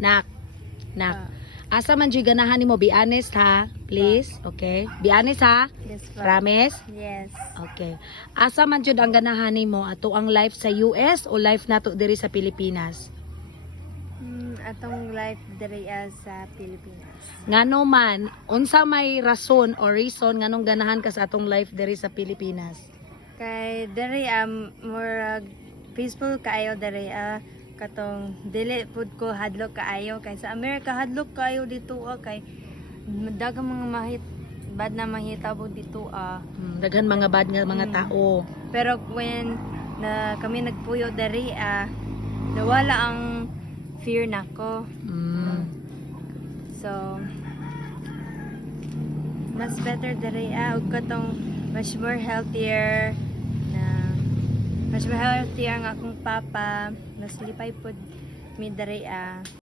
Nak. Asa man jud ganahan nimo, be honest ha, please. Okay? Be honest ha. Yes po. Promise? Yes. Okay. Asa man jud ang ganahan nimo, ato ang life sa US o life nato diri sa Pilipinas? Atong life diri sa Pilipinas. Ngano man, unsa may rason or reason nganong ganahan ka sa atong life diri sa Pilipinas? Kay diri more peaceful kaayo diri katong dili pud ko hadlok kaayo kay sa Amerika hadlok kaayo dito kay daghang mga bad na mahita po dito Daghan mga bad nga mga tao. pero when kami nagpuyo diri nawala ang fear nako. So mas better diri ug katong much more healthier nga akong papa naslipay pod mi diri